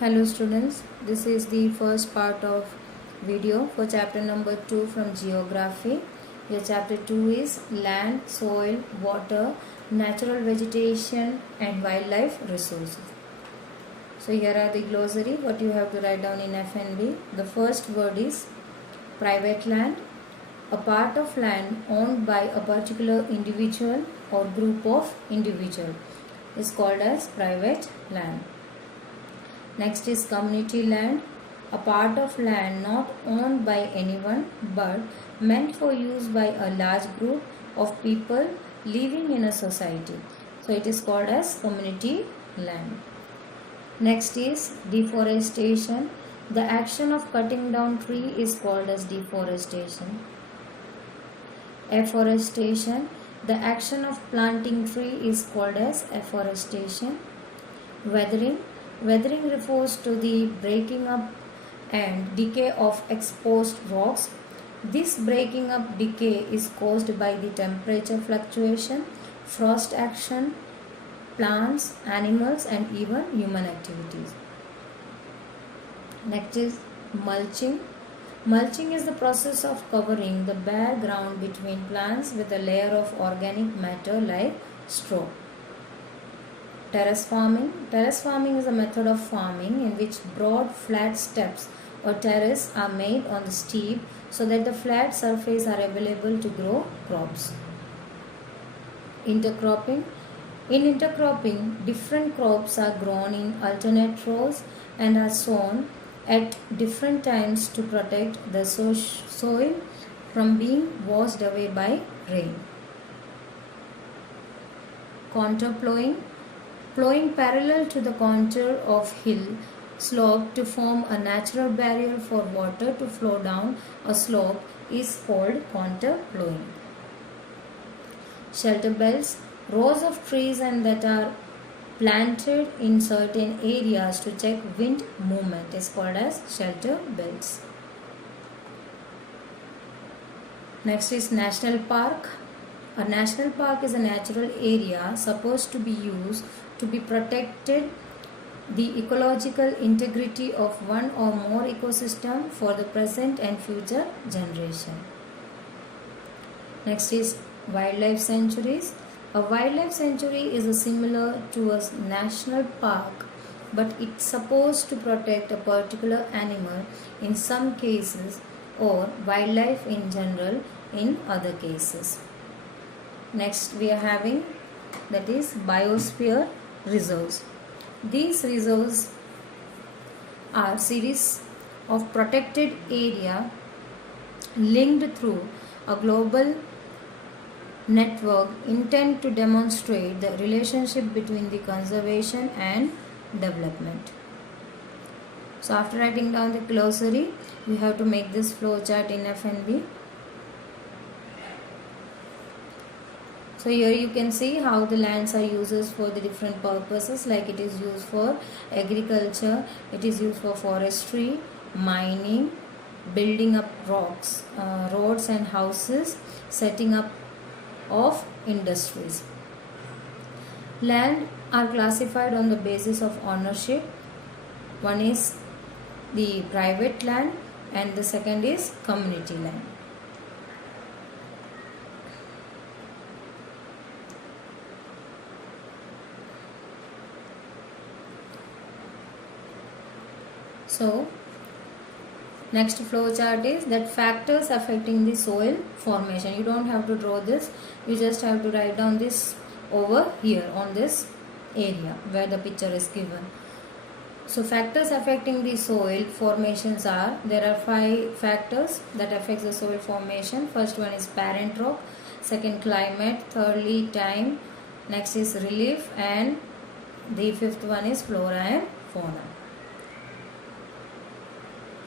Hello students, this is the first part of video for chapter number 2 from geography. Your chapter 2 is land, soil, water, natural vegetation and wildlife resources. So here are the glossary, what you have to write down in FNB. The first word is private land, a part of land owned by a particular individual or group of individual is called as private land. Next is community land, a part of land not owned by anyone but meant for use by a large group of people living in a society. So it is called as community land. Next is deforestation. The action of cutting down tree is called as deforestation. Afforestation. The action of planting tree is called as afforestation. Weathering. Weathering refers to the breaking up and decay of exposed rocks. This breaking up decay is caused by the temperature fluctuation, frost action, plants, animals and even human activities. Next is mulching. Mulching is the process of covering the bare ground between plants with a layer of organic matter like straw. Terrace farming. Terrace farming is a method of farming in which broad flat steps or terrace are made on the steep so that the flat surface are available to grow crops. Intercropping. In intercropping, different crops are grown in alternate rows and are sown at different times to protect the soil from being washed away by rain. Contour plowing. Plowing parallel to the contour of hill slope to form a natural barrier for water to flow down a slope is called contour plowing. Shelter belts. Rows of trees and that are planted in certain areas to check wind movement is called as shelter belts. Next is national park. A national park is a natural area supposed to be used to be protected the ecological integrity of one or more ecosystem for the present and future generation. Next is wildlife sanctuaries. A wildlife sanctuary is similar to a national park, but it's supposed to protect a particular animal in some cases or wildlife in general in other cases. Next we are having that is biosphere reserves. These reserves are series of protected area linked through a global network intended to demonstrate the relationship between the conservation and development. So after writing down the glossary, you have to make this flow chart in FNB. So here you can see how the lands are used for the different purposes, like it is used for agriculture, it is used for forestry, mining, building up roads and houses, setting up of industries. Land are classified on the basis of ownership. One is the private land and the second is community land. So next flow chart is that factors affecting the soil formation. You don't have to draw this, you just have to write down this over here on this area where the picture is given. So factors affecting the soil formations are, there are 5 factors that affects the soil formation. First one is parent rock, second climate, thirdly time, next is relief, and the fifth one is flora and fauna.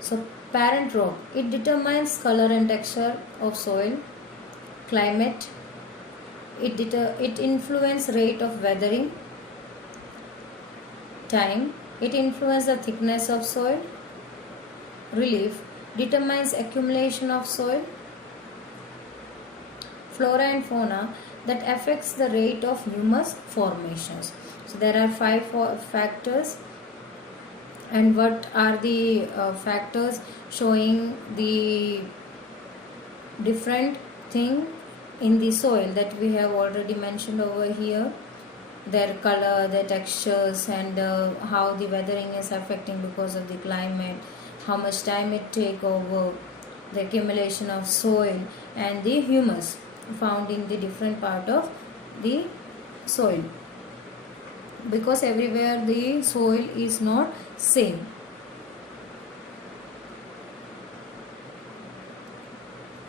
So parent rock, it determines color and texture of soil. Climate, it influences rate of weathering. Time, it influences the thickness of soil. Relief, determines accumulation of soil. Flora and fauna, that affects the rate of humus formations. So there are 5 factors and what are the factors showing the different thing in the soil that we have already mentioned over here, their color, their textures, and how the weathering is affecting because of the climate, how much time it take over the accumulation of soil, and the humus found in the different part of the soil, because everywhere the soil is not same.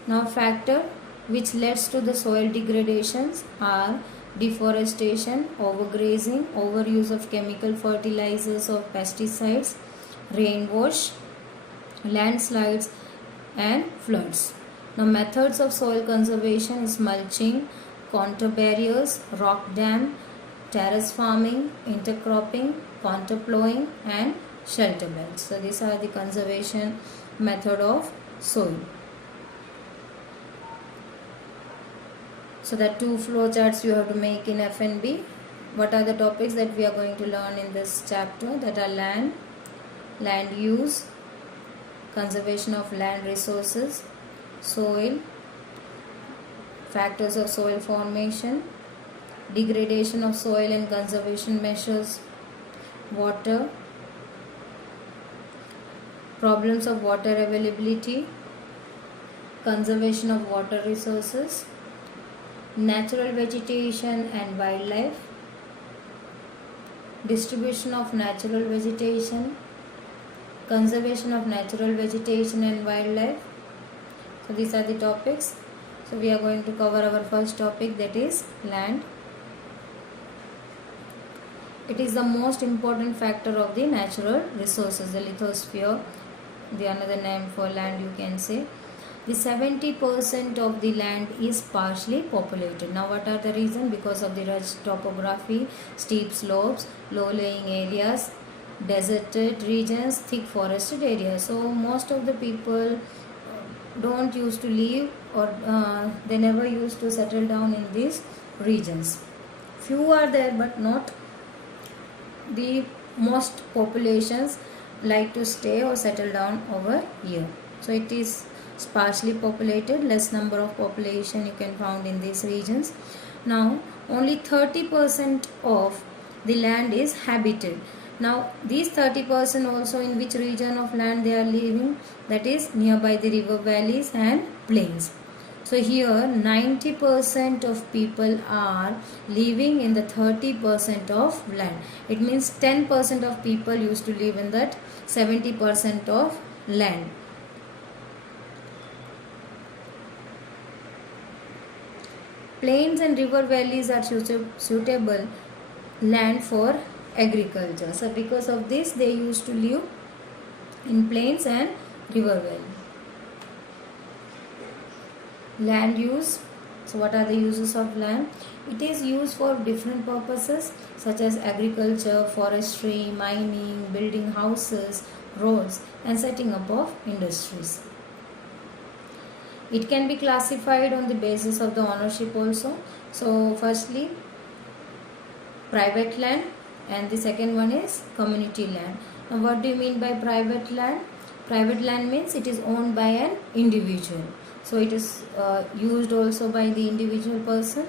Now factor which leads to the soil degradations are deforestation, overgrazing, overuse of chemical fertilizers or pesticides, rainwash, landslides, and floods. Now methods of soil conservation is mulching, contour barriers, rock dam, terrace farming, intercropping, contour plowing, and shelter belts. So these are the conservation method of soil. So the two flow charts you have to make in FNB. What are the topics that we are going to learn in this chapter? That are land, land use, conservation of land resources, soil, factors of soil formation, degradation of soil and conservation measures, water, problems of water availability, conservation of water resources, natural vegetation and wildlife, distribution of natural vegetation, conservation of natural vegetation and wildlife. So these are the topics. So we are going to cover our first topic, that is land. It is the most important factor of the natural resources, the lithosphere, the another name for land you can say. The 70% of the land is partially populated. Now what are the reasons? Because of the rugged topography, steep slopes, low-lying areas, deserted regions, thick forested areas. So most of the people don't used to live, or they never used to settle down in these regions. Few are there, but not the most populations like to stay or settle down over here. So it is sparsely populated, less number of population you can find in these regions. Now only 30% of the land is habited. Now these 30% also in which region of land they are living? That is nearby the river valleys and plains. So here 90% of people are living in the 30% of land. It means 10% of people used to live in that 70% of land. Plains and river valleys are suitable land for agriculture. So because of this they used to live in plains and river valley. Land use. So what are the uses of land? It is used for different purposes such as agriculture, forestry, mining, building houses, roads, and setting up of industries. It can be classified on the basis of the ownership also. So firstly private land, and the second one is community land. Now what do you mean by private land? Private land means it is owned by an individual. So it is used also by the individual person.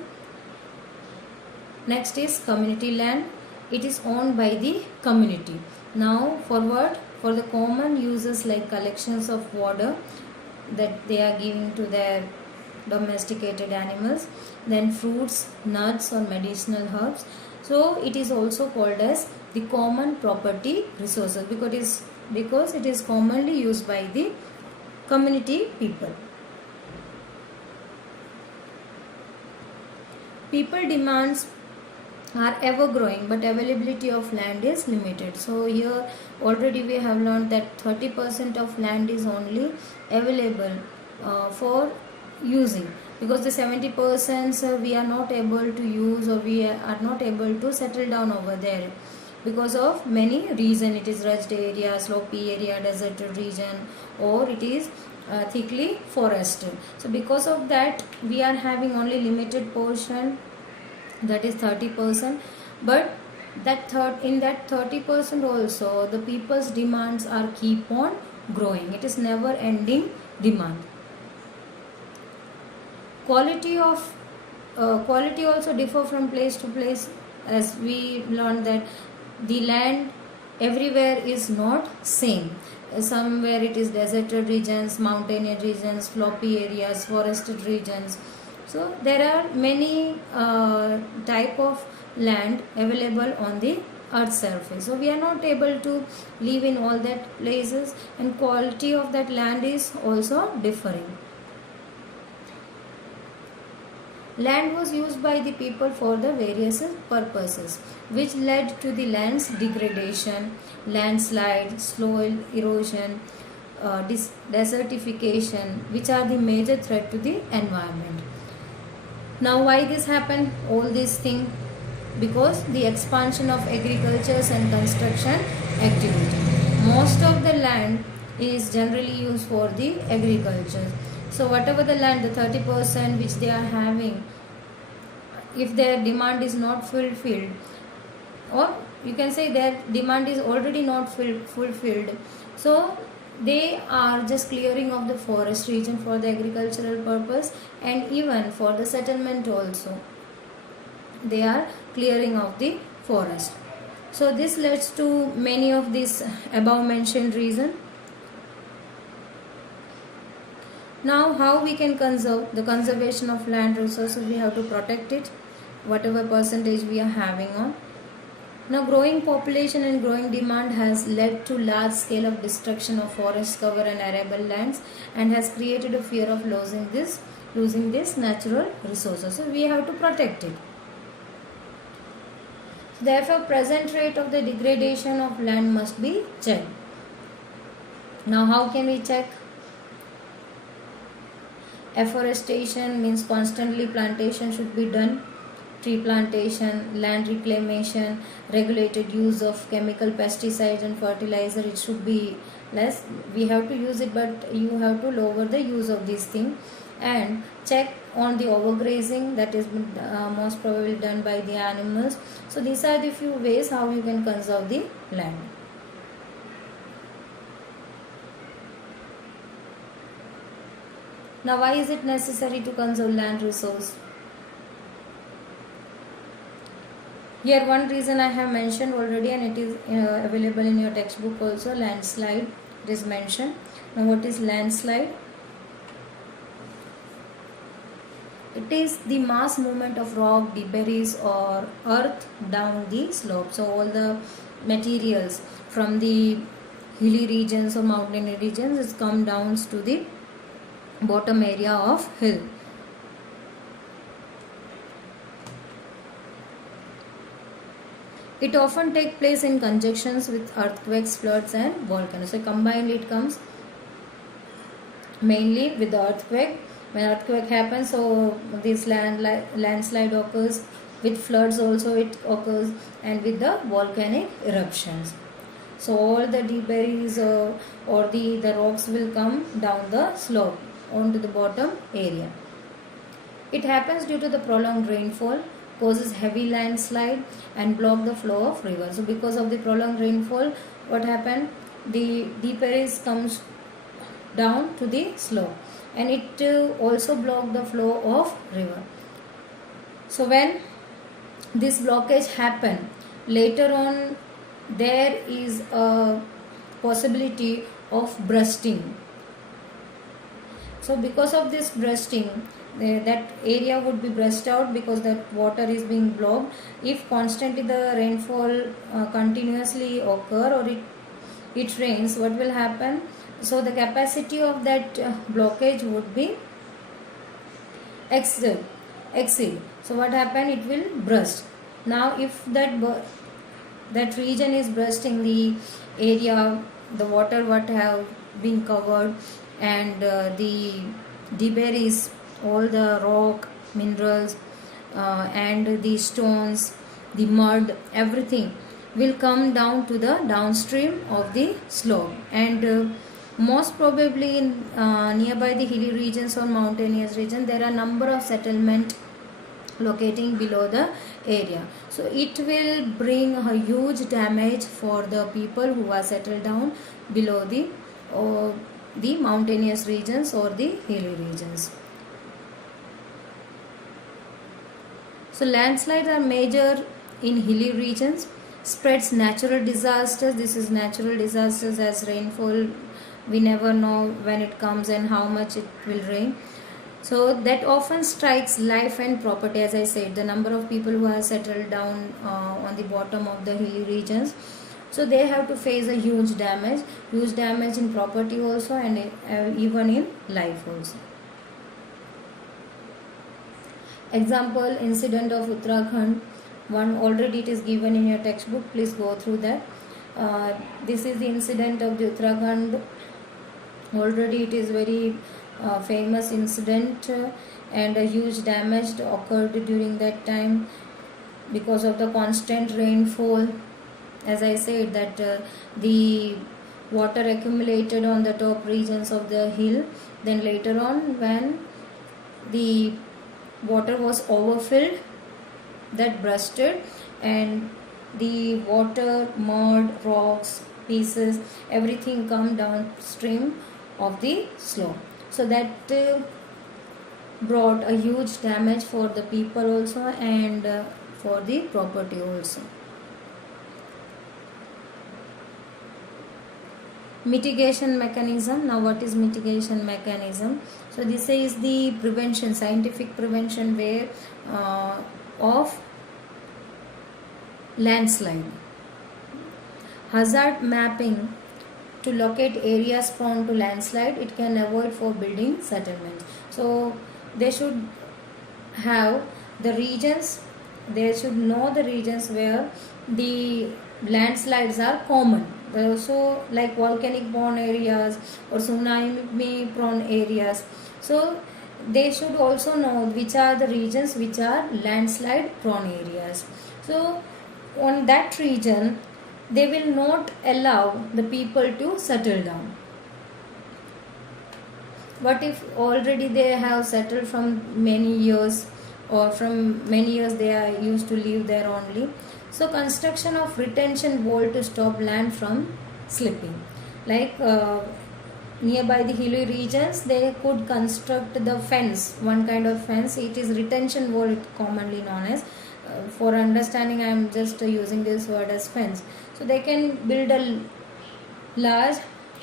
Next is community land. It is owned by the community. Now for what? For the common uses like collections of water that they are giving to their domesticated animals, then fruits, nuts or medicinal herbs. So it is also called as the common property resources because it is commonly used by the community people. People demands are ever growing, but availability of land is limited. So here already we have learned that 30% of land is only available for using, because the 70% we are not able to use, or we are not able to settle down over there because of many reasons. It is rugged area, slopey area, deserted region, or it is thickly forested. So because of that we are having only limited portion, that is 30%, but in that 30% also, the people's demands are keep on growing. It is never ending demand. Quality of quality also differ from place to place, as we learned that the land everywhere is not same. Somewhere it is deserted regions, mountainous regions, floppy areas, forested regions. So there are many type of land available on the earth's surface. So we are not able to live in all that places, and quality of that land is also differing. Land was used by the people for the various purposes, which led to the land's degradation, landslide, soil erosion, desertification, which are the major threat to the environment. Now, why this happened? All these things because the expansion of agriculture and construction activity. Most of the land is generally used for the agriculture. So whatever the land, the 30% which they are having, if their demand is not fulfilled, or you can say their demand is already not fulfilled, so they are just clearing of the forest region for the agricultural purpose, and even for the settlement also they are clearing of the forest. So this leads to many of these above mentioned reasons. Now, how we can conserve the conservation of land resources? We have to protect it, whatever percentage we are having on. Now, growing population and growing demand has led to large scale of destruction of forest cover and arable lands, and has created a fear of losing this natural resources. So we have to protect it. Therefore, present rate of the degradation of land must be checked. Now, how can we check? Afforestation means constantly plantation should be done. Tree plantation, land reclamation, regulated use of chemical pesticides and fertilizer, it should be less. We have to use it, but you have to lower the use of these things. And check on the overgrazing, that is most probably done by the animals. So these are the few ways how you can conserve the land. Now, why is it necessary to conserve land resource? Here one reason I have mentioned already, and it is available in your textbook also. Landslide, it is mentioned. Now, what is landslide? It is the mass movement of rock, debris or earth down the slope. So all the materials from the hilly regions or mountainous regions is come down to the bottom area of hill. It often takes place in conjunctions with earthquakes, floods and volcanoes. So combined it comes mainly with the earthquake. When earthquake happens, so this landslide occurs. With floods also it occurs, and with the volcanic eruptions. So all the debris or the rocks will come down the slope onto the bottom area. It happens due to the prolonged rainfall, causes heavy landslide and block the flow of river. So because of the prolonged rainfall, what happened? The debris comes down to the slope, and it also block the flow of river. So when this blockage happen, later on there is a possibility of bursting. So because of this bursting, that area would be burst out because that water is being blocked. If constantly the rainfall continuously occur, or it rains, what will happen? So the capacity of that blockage would be exceed. So what happen? It will burst. Now if that region is bursting, the area, the water what have been covered, and the debris, all the rock, minerals and the stones, the mud, everything will come down to the downstream of the slope. And most probably in nearby the hilly regions or mountainous region, there are number of settlement locating below the area. So it will bring a huge damage for the people who are settled down below the mountainous regions or the hilly regions. So landslides are major in hilly regions, spreads natural disasters. This is natural disasters as rainfall. We never know when it comes and how much it will rain. So that often strikes life and property. As I said, the number of people who are settled down on the bottom of the hilly regions, so they have to face a huge damage in property also, and even in life also. Example, incident of Uttarakhand. One already it is given in your textbook. Please go through that. This is the incident of the Uttarakhand. Already it is very famous incident, and a huge damage occurred during that time because of the constant rainfall. As I said that the water accumulated on the top regions of the hill, then later on when the water was overfilled, that bursted, and the water, mud, rocks, pieces, everything come downstream of the slope. So that brought a huge damage for the people also, and for the property also. Mitigation mechanism. Now what is mitigation mechanism? So this is the prevention, scientific prevention way of landslide. Hazard mapping to locate areas prone to landslide. It can avoid for building settlements. So they should have the regions, they should know the regions where the landslides are common. So like volcanic prone areas or tsunami prone areas. So they should also know which are the regions which are landslide prone areas. So on that region they will not allow the people to settle down. What if already they have settled from many years, or from many years they are used to live there only? So construction of retention wall to stop land from slipping. Like nearby the hilly regions, they could construct the fence, one kind of fence. It is retention wall, it commonly known as. For understanding, I am just using this word as fence. So they can build a large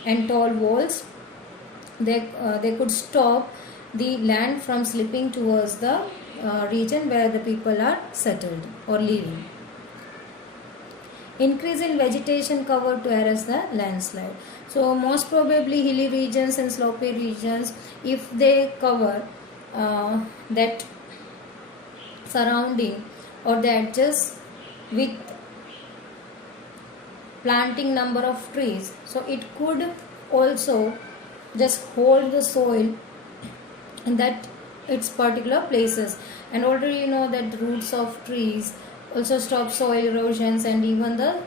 and tall walls. They could stop the land from slipping towards the region where the people are settled or living. Increase in vegetation cover to arrest the landslide. So most probably hilly regions and slopy regions, if they cover that surrounding, or they adjust with planting number of trees, so it could also just hold the soil in that its particular places. And already you know that roots of trees also stop soil erosions and even the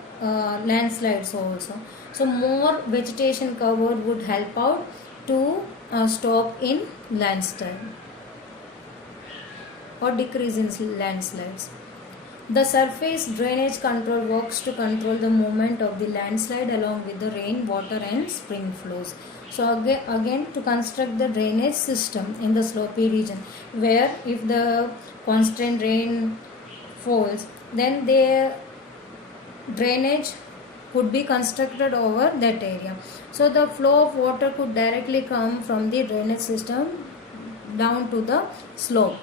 landslides also. So more vegetation cover would help out to stop in landslide or decrease in landslides. The surface drainage control works to control the movement of the landslide along with the rain, water and spring flows. So again to construct the drainage system in the slopy region, where if the constant rain falls, then the drainage could be constructed over that area. So the flow of water could directly come from the drainage system down to the slope.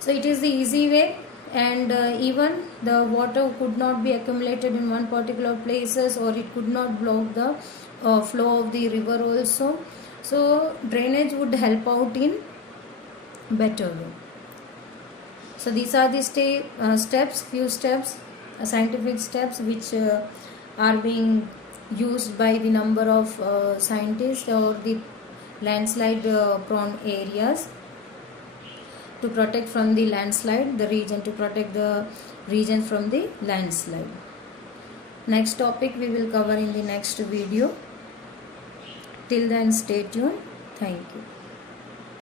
So it is the easy way, and even the water could not be accumulated in one particular places, or it could not block the flow of the river also. So drainage would help out in better way. So these are the few steps, scientific steps which are being used by the number of scientists or the landslide prone areas to protect from the landslide, the region, to protect the region from the landslide. Next topic we will cover in the next video. Till then, stay tuned. Thank you.